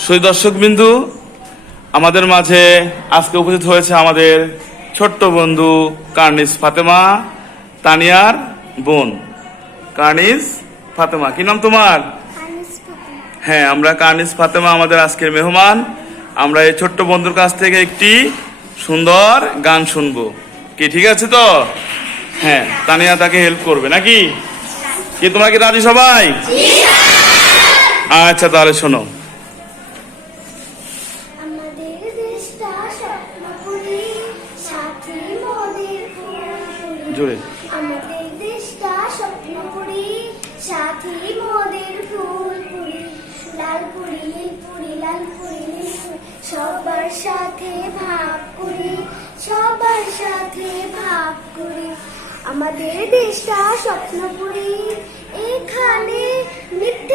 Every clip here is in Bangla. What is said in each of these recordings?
সুই দর্শক বিন্দু আমাদের মাঝে আজকে উপস্থিত হয়েছে আমাদের ছোট্ট বন্ধু কার্নিস ফাতেমা তানিয়ার বোন। কার্নিস ফাতেমা কি নাম তোমার? হ্যাঁ আমরা কার্নিস ফাতেমা আমাদের আজকের মেহমান। আমরা এই ছোট্ট বন্ধুর কাছ থেকে একটি সুন্দর গান শুনব। কি ঠিক আছে তো? হ্যাঁ তানিয়া তাকে হেল্প করবে নাকি? কি তোমরা কি রাজি সবাই? আচ্ছা তাহলে শোনো। জোরে। আমাদের দেশটা স্বপ্নপুরী ফুলপুরি লালপুরি লালপুরি সবার সাথে ভাগ করি, সবার সাথে ভাগ করি। আমাদের দেশটা স্বপ্নপুরী এখানে মিথ্যে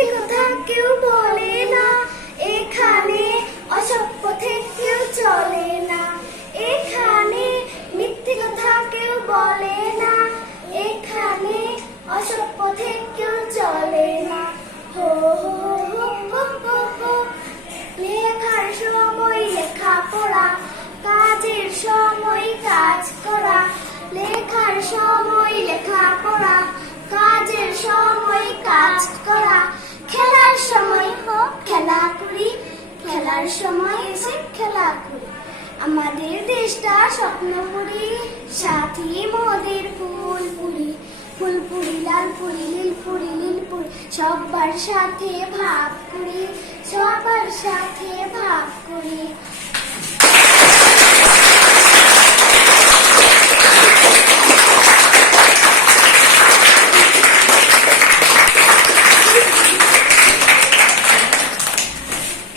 কাজ করা, লেখার সময় লেখা পড়া কাজের সময় কাজ করা, খেলার সময় হোক, খেলা করি, খেলার সময় এসে খেলা করি। আমাদের দেশটা স্বপ্নপুরি সাথী মোদের ফুলপুরি ফুলপুরি লালপুরি নীলপুরি নীলপুরি সবার সাথে ভাগ করি, সবার সাথে ভাগ করি।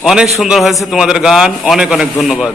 অনেক সুন্দর হয়েছে তোমাদের গান অনেক অনেক ধন্যবাদ।